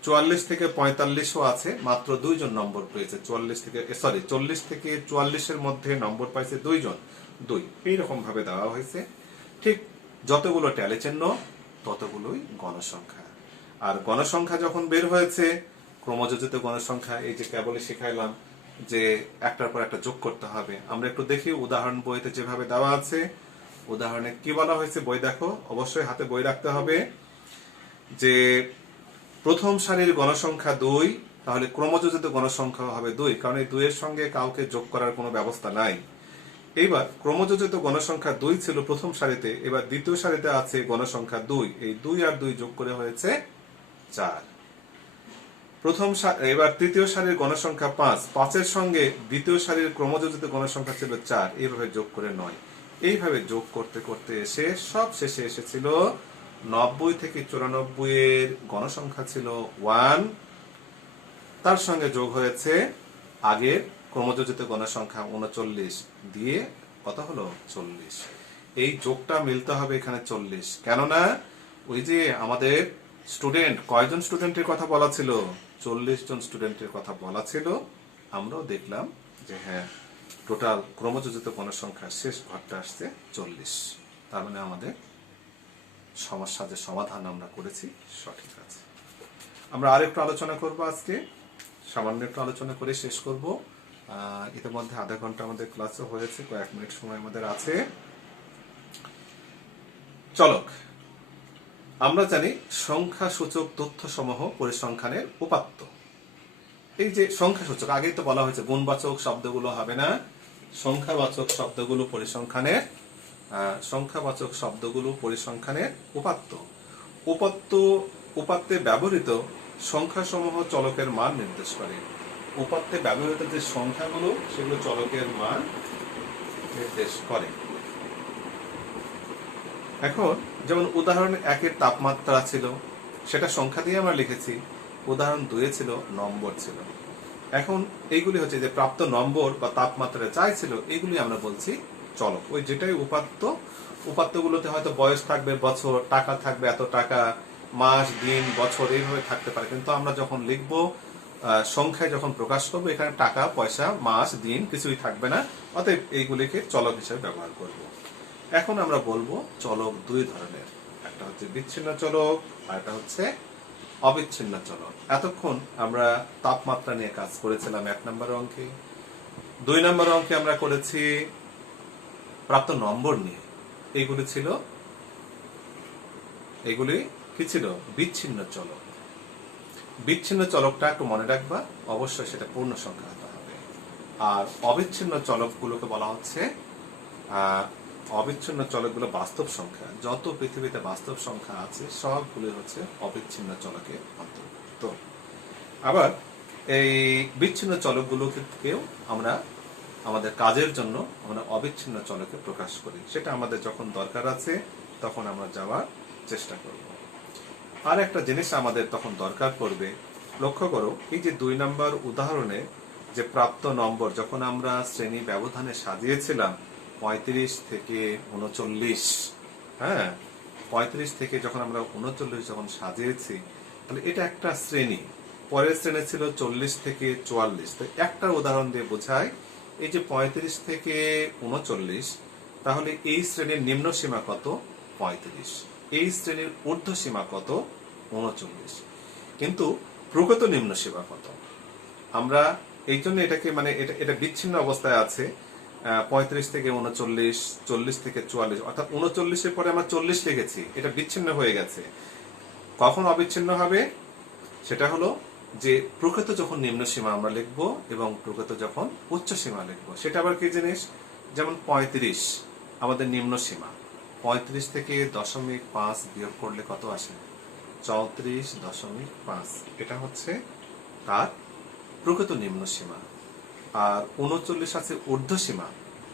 44 থেকে 45ও আছে, মাত্র 2 জন নম্বর পেয়েছে। 40 থেকে 44-এর মধ্যে নম্বর পাইছে 2 জন, 2। এইরকম ভাবে দেওয়া হয়েছে। ঠিক যতগুলো ট্যালি চিহ্ন ততগুলোই গণসংখ্যা। আর গণসংখ্যা যখন বের হয়েছে, ক্রমযোজিত গণসংখ্যা, এই যে কেবলই শিখাইলাম যে একটার পর একটা যোগ করতে হবে। আমরা একটু দেখি উদাহরণ বইতে যেভাবে দেওয়া আছে। উদাহরণে কি বলা হয়েছে, বই দেখো, অবশ্যই হাতে বই রাখতে হবে। যে প্রথম সারির গণসংখ্যা 2, তাহলে ক্রমযোজিত গণসংখ্যা হবে 2, কারণ এই 2 এর সঙ্গে কাউকে যোগ করার কোনো ব্যবস্থা নাই। এইবার ক্রমযোজিত গণসংখ্যা 2 ছিল প্রথম সারিতে, এবার দ্বিতীয় সারিতে আছে গণসংখ্যা 2, এই 2 আর 2 যোগ করে হয়েছে 4। এবার তৃতীয় সারির গণসংখ্যা 5, 5-এর সঙ্গে দ্বিতীয় সারির ক্রমযোজিত গণসংখ্যা ছিল 4, এইভাবে যোগ করে 9। এইভাবে যোগ করতে করতে এসে সব শেষে এসেছিল 90 থেকে 94 এর গণসংখ্যা ছিল 1, তার সঙ্গে যোগ হয়েছে আগের ক্রমযোজিত গণসংখ্যা 39 দিয়ে কত হলো 40। এই যোগটা মিলতে হবে এখানে 40, কেননা ওই যে আমাদের স্টুডেন্ট কয়জন স্টুডেন্টের কথা বলা ছিল, 40 জন স্টুডেন্টের কথা বলা ছিল। আমরাও দেখলাম যে হ্যাঁ, টোটাল ক্রমযোজিত গণসংখ্যার শেষ ঘরটা আসছে 40। তার মানে আমাদের সমস্যা যে সমাধান আমরা করেছি সঠিক আছে। আমরা আরেকটু আলোচনা করব আজকে, সামান্য একটু আলোচনা করে শেষ করব। ইতিমধ্যে আধা ঘন্টা আমাদের ক্লাসও হয়েছে, কয়েক মিনিট সময় আমাদের আছে। চলক, আমরা জানি সংখ্যা সূচক তথ্য সমূহ পরিসংখ্যানের উপাত্ত। এই যে সংখ্যা সূচক, আগেই তো বলা হয়েছে গুণবাচক শব্দগুলো হবে না, সংখ্যাবাচক শব্দগুলো পরিসংখ্যানের সংখ্যাবাচক শব্দগুলো পরিসংখ্যানের উপাত্ত। উপাত্তে ব্যবহৃত সংখ্যাসমূহ চলকের মান নির্দেশ করে। উপাত্তে ব্যবহৃত যে সংখ্যাগুলো সেগুলো চলকের মান নির্দেশ করে। এখন যেমন উদাহরণ 1-এর তাপমাত্রা ছিল, সেটা সংখ্যা দিয়ে আমরা লিখেছি। উদাহরণ 2-এ ছিল নম্বর ছিল। এখন এইগুলি হচ্ছে যে প্রাপ্ত নম্বর বা তাপমাত্রা যাই ছিল, এইগুলি আমরা বলছি চলক। ওই যেটাই উপাত্ত, উপাত্তগুলোতে হয়তো বয়স থাকবে, বছর, টাকা থাকবে, এত টাকা, মাস, দিন, বছর, এইভাবে থাকতে পারে। কিন্তু আমরা যখন লিখবো, সংখ্যায় যখন প্রকাশ করবো, এখানে টাকা, পয়সা, মাস, দিন কিছুই থাকবে না। অতএব এইগুলিকে চলক হিসেবে ব্যবহার করব। এখন আমরা বলবো চলক দুই ধরনের, একটা হচ্ছে বিচ্ছিন্ন চলক আর একটা হচ্ছে অবিচ্ছিন্ন চলক। এতক্ষণ আমরা তাপমাত্রা নিয়ে কাজ করেছিলাম 1 নম্বর অঙ্কে। 2 নম্বর অঙ্কে আমরা করেছি প্রাপ্ত নম্বর নিয়ে। এগুলি কি ছিল? বিচ্ছিন্ন চলক। বিচ্ছিন্ন চলকটা একটু মনে রাখবা, অবশ্যই সেটা পূর্ণ সংখ্যা হতে হবে। আর অবিচ্ছিন্ন চলকগুলোকে বলা হচ্ছে অবিচ্ছিন্ন চলকগুলো বাস্তব সংখ্যা। যত পৃথিবীতে বাস্তব সংখ্যা আছে সবগুলো হচ্ছে অবিচ্ছিন্ন চলকে অন্তর্ভুক্ত। আবার এই বিচ্ছিন্ন চলকগুলোকেও আমরা আমাদের কাজের জন্য আমরা অবিচ্ছিন্ন চলকে প্রকাশ করি। সেটা আমাদের যখন দরকার আছে তখন আমরা যাওয়ার চেষ্টা করব। আর একটা জিনিস আমাদের তখন দরকার পড়বে, লক্ষ্য করো, এই যে 2 নম্বর উদাহরণে যে প্রাপ্ত নম্বর যখন আমরা শ্রেণী ব্যবধানে সাজিয়েছিলাম 35 থেকে 39, হ্যাঁ 35 থেকে যখন আমরা 39 যখন সাজিয়েছি, তাহলে এটা একটা শ্রেণী। পরের শ্রেণী ছিল 40 থেকে 44। তো একটা উদাহরণ দিয়ে বোঝায়, এই যে 35 থেকে 39, তাহলে এই শ্রেণীর নিম্ন সীমা কত? 35। এই শ্রেণীর ঊর্ধ্ব সীমা কত? 39। কিন্তু প্রকৃত নিম্ন সীমা কত? আমরা এই জন্য এটাকে মানে এটা বিচ্ছিন্ন অবস্থায় আছে। 35 থেকে 39, 40 থেকে 44, অর্থাৎ 39-এর পরে আমরা 40 লিখেছি, এটা বিচ্ছিন্ন হয়ে গেছে। কখন অবিচ্ছিন্ন হবে? সেটা হলো যে প্রকৃত যখন নিম্ন সীমা আমরা লিখব এবং প্রকৃত যখন উচ্চ সীমা লিখব। সেটা আবার কি জিনিস? যেমন 35 আমাদের নিম্ন সীমা, 35 থেকে 0.5 বিয়োগ করলে কত আসে? 34.5। এটা হচ্ছে তার প্রকৃত নিম্ন সীমা। আর 39 আছে ঊর্ধ্ব সীমা।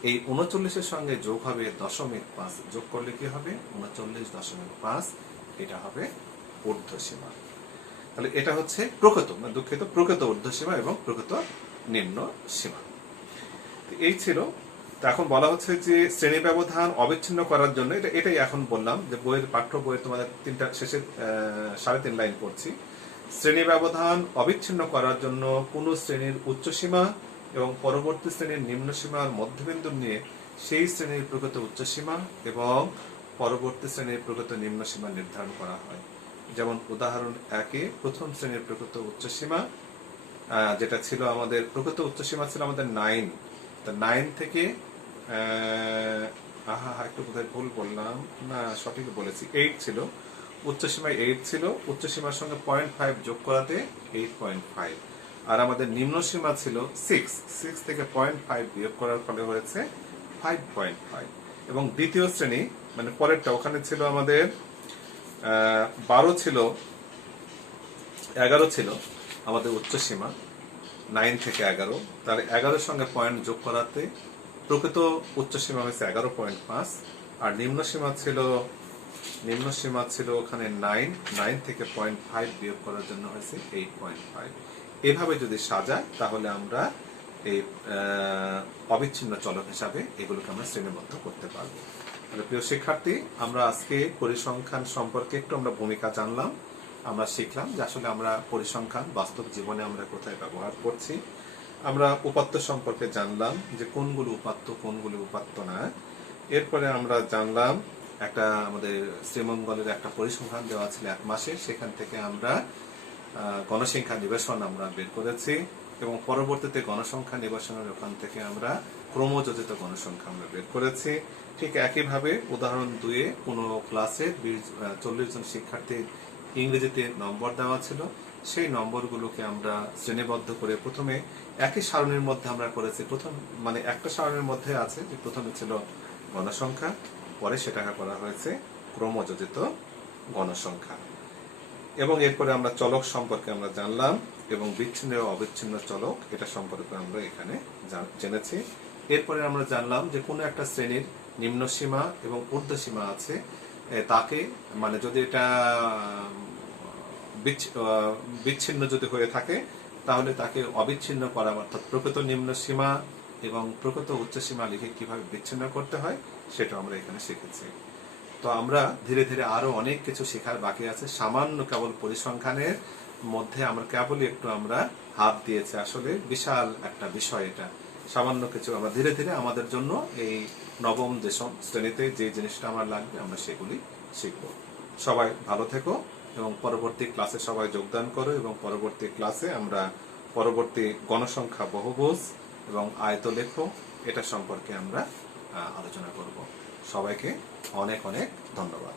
এই 39-এর সঙ্গে যোগ হবে 0.5, যোগ করলে কি হবে? 39.5। এটা হবে ঊর্ধ্ব সীমা। তাহলে এটা হচ্ছে প্রকৃত, প্রকৃত ঊর্ধ্ব সীমা এবং প্রকৃত নিম্ন সীমা। এই ছিল। এখন বলা হচ্ছে যে শ্রেণী ব্যবধান অবিচ্ছিন্ন করার জন্য, এটাই এখন বললাম যে বইয়ের পাঠ্য বইয়ের তোমাদের শেষে 3.5 লাইন পড়ছি। শ্রেণী ব্যবধান অবিচ্ছিন্ন করার জন্য কোন শ্রেণীর উচ্চ সীমা এবং পরবর্তী শ্রেণীর নিম্ন সীমার মধ্যবিন্দু নিয়ে সেই শ্রেণীর প্রকৃত উচ্চ সীমা এবং পরবর্তী শ্রেণীর প্রকৃত নিম্ন সীমা নির্ধারণ করা হয়। যেমন উদাহরণ 1-এ প্রথম শ্রেণীর প্রকৃত উচ্চ সীমা যেটা ছিল আমাদের প্রকৃত উচ্চ সীমা ছিল আমাদের 9। তা 9 থেকে একটু বোধহয় ভুল বললাম না, সঠিক বলেছি, 8 ছিল উচ্চ সীমায়। 8 ছিল, উচ্চ সীমার সঙ্গে 0.5 যোগ করাতে 8.5। আর আমাদের নিম্ন সীমা ছিল 6 থেকে 0.5 বিয়োগ করার ফলে হয়েছে 5.5। এবং দ্বিতীয় শ্রেণী মানে পরেরটা, ওখানে ছিল আমাদের 12 ছিল, 11 ছিল আমাদের উচ্চ সীমা 9 থেকে 11। তাহলে 11-এর সঙ্গে পয়েন্ট যোগ করাতে প্রকৃত উচ্চ সীমা হয়েছে 11.5। আর নিম্ন সীমা ছিল নিম্ন সীমা ছিল ওখানে 9 থেকে 0.5 বিয়োগ করার জন্য হয়েছে 8.5। এভাবে যদি সাজায় তাহলে আমরা এই অবিচ্ছিন্ন চলক হিসাবে এগুলোকে আমরা শ্রেণীবদ্ধ করতে পারবো। তাহলে প্রিয় শিক্ষার্থী, আমরা আজকে পরিসংখ্যান সম্পর্কে একটু আমরা ভূমিকা জানলাম, আমরা শিখলাম যে আসলে আমরা পরিসংখ্যান বাস্তব জীবনে আমরা কোথায় ব্যবহার করছি। আমরা উপাত্ত সম্পর্কে জানলাম যে কোনগুলো উপাত্ত কোনগুলো উপাত্ত না। এরপরে আমরা জানলাম একটা আমাদের শ্রীমঙ্গলের একটা পরিসংখ্যান দেওয়া ছিল 1 মাসে, সেখান থেকে আমরা গণসংখ্যা নিবেশন আমরা বের করেছি এবং পরবর্তীতে গণসংখ্যা নিবেশনের ওখান থেকে আমরা ক্রমযোজিত গণসংখ্যা আমরা বের করেছি। ঠিক একইভাবে উদাহরণ 2-এ কোনো ক্লাসে 40 জন শিক্ষার্থীর ইংরেজিতে নম্বর দেওয়া ছিল, সেই নম্বরগুলোকে আমরা শ্রেণীবদ্ধ করে প্রথমে একই সারণীর মধ্যে আমরা করেছি। প্রথম মানে একটা সারণীর মধ্যে আছে যে প্রথমে ছিল গণসংখ্যা, পরে সেটাকে করা হয়েছে ক্রমযোজিত গণসংখ্যা। এবং এরপরে আমরা চলক সম্পর্কে আমরা জানলাম এবং বিচ্ছিন্ন ও অবিচ্ছিন্ন চলক এটা সম্পর্কে আমরা এখানে জেনেছি। এরপরে আমরা জানলাম যে কোনো একটা শ্রেণীর নিম্ন সীমা এবং ঊর্ধ্ব সীমা আছে, তাকে মানে যদি এটা বিচ্ছিন্ন যদি হয়ে থাকে তাহলে তাকে অবিচ্ছিন্ন করা, অর্থাৎ প্রকৃত নিম্ন সীমা এবং প্রকৃত উচ্চ সীমা লিখে কিভাবে বিচ্ছিন্ন করতে হয় সেটা আমরা এখানে শিখেছি। তো আমরা ধীরে ধীরে আরো অনেক কিছু শেখার বাকি আছে। সামান্য কেবল পরিসংখ্যানের মধ্যে আমরা কেবলই একটু আমরা হাত দিয়েছি, আসলে বিশাল একটা বিষয় এটা। সামান্য কিছু আমরা ধীরে ধীরে আমাদের জন্য এই নবম দশম শ্রেণীতে যে জিনিসটা আমার লাগবে আমরা সেগুলি শিখব। সবাই ভালো থেকো এবং পরবর্তী ক্লাসে সবাই যোগদান করো এবং পরবর্তী ক্লাসে আমরা পরবর্তী গণসংখ্যা বহুভুজ এবং আয়তলেখ এটা সম্পর্কে আমরা আলোচনা করব। সবাইকে অনেক অনেক ধন্যবাদ।